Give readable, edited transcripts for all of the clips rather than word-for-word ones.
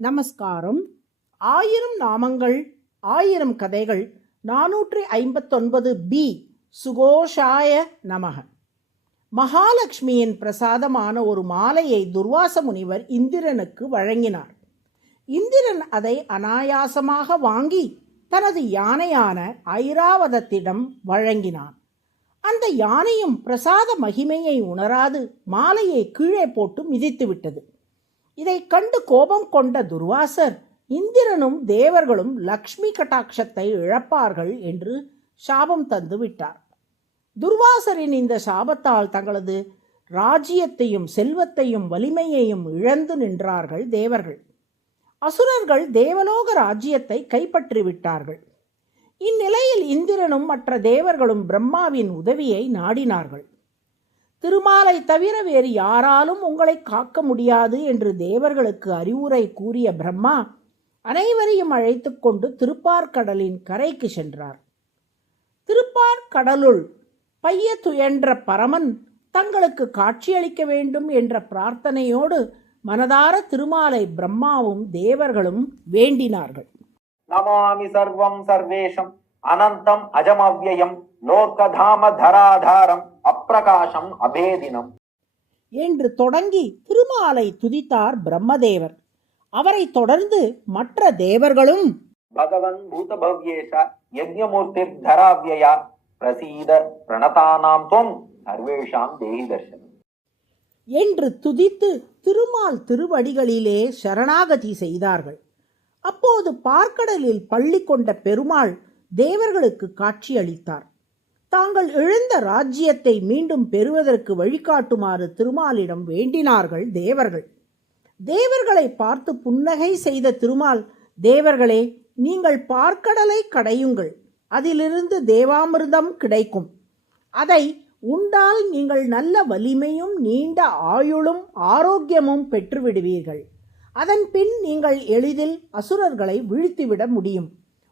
நமஸ்காரம். 1000 நாமங்கள் 1000 கதைகள் 459 பி. சுகோஷாய நமக. மகாலட்சுமியின் பிரசாதமான ஒரு மாலையை துர்வாச முனிவர் இந்திரனுக்கு வழங்கினார். இந்திரன் அதை அனாயாசமாக வாங்கி தனது யானையான ஐராவதத்திடம் வழங்கினான். அந்த யானையும் பிரசாத மகிமையை உணராது மாலையை கீழே போட்டு மிதித்துவிட்டது. இதை கண்டு கோபம் கொண்ட துர்வாசர் இந்திரனும் தேவர்களும் லக்ஷ்மி கட்டாட்சத்தை இழப்பார்கள் என்று சாபம் தந்து விட்டார். துர்வாசரின் இந்த சாபத்தால் தங்களது ராஜ்யத்தையும் செல்வத்தையும் வலிமையையும் இழந்து நின்றார்கள் தேவர்கள். அசுரர்கள் தேவலோக ராஜ்யத்தை கைப்பற்றி விட்டார்கள். இந்நிலையில் இந்திரனும் மற்ற தேவர்களும் பிரம்மாவின் உதவியை நாடினார்கள். திருமாலை தவிர வேறு யாராலும் உங்களை காக்க முடியாது என்று தேவர்களுக்கு அறிவுரை கூறிய பிரம்மா அனைவரையும் அழைத்து கொண்டு திருப்பார்கடலின் கரைக்கு சென்றார். திருப்பார்கடலுள் பைய துயன்ற பரமன் தங்களுக்கு காட்சியளிக்க வேண்டும் என்ற பிரார்த்தனையோடு மனதார திருமாலை பிரம்மாவும் தேவர்களும் வேண்டினார்கள். நமாமி சர்வம் சர்வேஷம் அனந்தம் அஜமவ்யயம் லோகதாம தராதாரம் அப்பிரகாசம் அபேதினம் என்று தொடங்கி திருமாலை துதித்தார் பிரம்மதேவர். அவரை தொடர்ந்து மற்ற தேவர்களும் பகவன் பூதபவ்யேஷ யஜ்ஞமூர்த்திர் தராவ்யயா பிரசீத பிரணதானாம் தொம் சர்வேஷாம் தேஹி தர்சனம் என்று துதித்து திருமால் திருவடிகளிலே சரணாகதி செய்தார்கள். அப்போது பார்க்கடலில் பள்ளி கொண்ட பெருமாள் தேவர்களுக்கு காட்சியளித்தார். தாங்கள் இழந்த ராஜ்யத்தை மீண்டும் பெறுவதற்கு வழிகாட்டுமாறு திருமாலிடம் வேண்டினார்கள் தேவர்கள். தேவர்களை பார்த்து புன்னகை செய்த திருமால், தேவர்களே, நீங்கள் பார்க்கடலை கடையுங்கள், அதிலிருந்து தேவாமிர்தம் கிடைக்கும். அதை உண்டால் நீங்கள் நல்ல வலிமையும் நீண்ட ஆயுளும் ஆரோக்கியமும் பெற்றுவிடுவீர்கள். அதன் பின் நீங்கள் எளிதில் அசுரர்களை வீழ்த்திவிட முடியும்.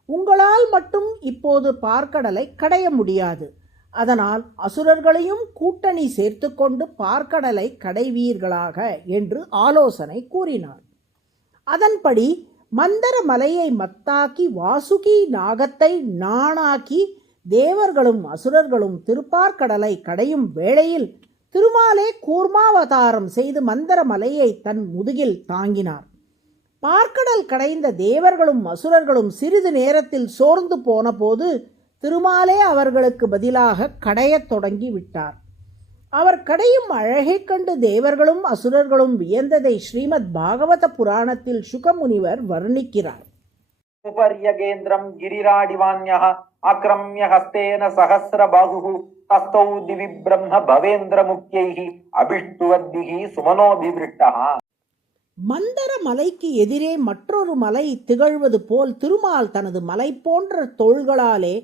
உங்களால் மட்டும் இப்போது பார்க்கடலை கடைய முடியாது. அதனால் அசுரர்களையும் கூட்டணி சேர்த்து கொண்டு பார்க்கடலை கடைவீர்களாக என்று ஆலோசனை கூறினார். அதன்படி மந்தர மலையை மத்தாக்கி வாசுகி நாகத்தை நாணாக்கி தேவர்களும் அசுரர்களும் திருப்பார்கடலை கடையும் வேளையில் திருமாலே கூர்மாவதாரம் செய்து மந்தர மலையை தன் முதுகில் தாங்கினார். பார்க்கடல் கடைந்த தேவர்களும் அசுரர்களும் சிறிது நேரத்தில் சோர்ந்து போன போது திருமாலே அவர்களுக்கு பதிலாக கடையத் தொடங்கி விட்டார். அவர் கடையும் அழகை கண்டு தேவர்களும் அசுரர்களும் வியந்ததை ஸ்ரீமத் பாகவத புராணத்தில் சுகமுனிவர் வர்ணிக்கிறார். உபர்யகேந்திரம் கிரிராடிவான்யः ஆக்ரம்ய ஹஸ்தேன சஹஸ்ர பாஹுஹு தஸ்தௌ திவி பிரம்ம பவேந்திர முக்யைஹி அபிஷ்டுவத்திஹி சுமனோபிவிருட்டஹ. மந்தர மலைக்கு எதிரே மற்றொரு மலை திகழ்வது போல் திருமால் தனது மலை போன்ற தோள்களாலே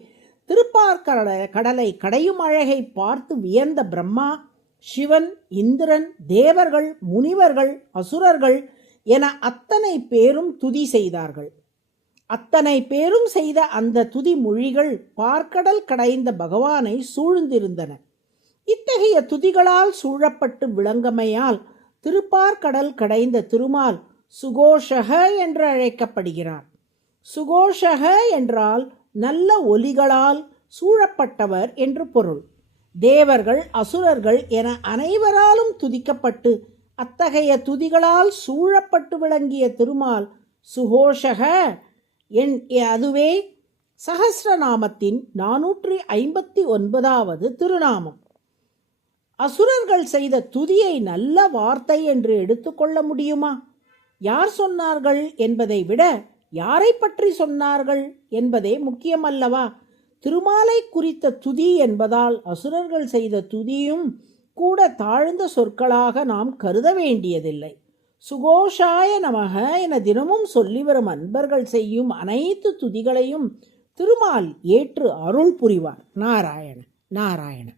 திருப்பார்கடலை கடையும் அழகை பார்த்து வியந்த பிரம்மா, சிவன், இந்திரன், தேவர்கள், முனிவர்கள், அசுரர்கள் என அத்தனை பேரும் துதி செய்தார்கள். அத்தனை பேரும் செய்த அந்த துதி மொழிகள் பார்க்கடல் கடைந்த பகவானை சூழ்ந்திருந்தன. இத்தகைய துதிகளால் சூழப்பட்டு விளங்கமையால் திருப்பார்கடல் கடைந்த திருமால் சுகோஷக என்று அழைக்கப்படுகிறார். சுகோஷக என்றால் நல்ல ஒலிகளால் சூழப்பட்டவர் என்று பொருள். தேவர்கள், அசுரர்கள் என அனைவராலும் துதிக்கப்பட்டு அத்தகைய துதிகளால் சூழப்பட்டு விளங்கிய திருமால் சுகோஷக அதுவே சஹஸ்ரநாமத்தின் 459வது திருநாமம். அசுரர்கள் செய்த துதியை நல்ல வார்த்தை என்று எடுத்துக்கொள்ள முடியுமா? யார் சொன்னார்கள் என்பதை விட யாரை பற்றி சொன்னார்கள் என்பதே முக்கியமல்லவா? திருமாலை குறித்த துதி என்பதால் அசுரர்கள் செய்த துதியும் கூட தாழ்ந்த சொற்களாக நாம் கருத வேண்டியதில்லை. சுகோஷாய நமக என தினமும் சொல்லி வரும் அன்பர்கள் செய்யும் அனைத்து துதிகளையும் திருமால் ஏற்று அருள் புரிவார். நாராயண நாராயண.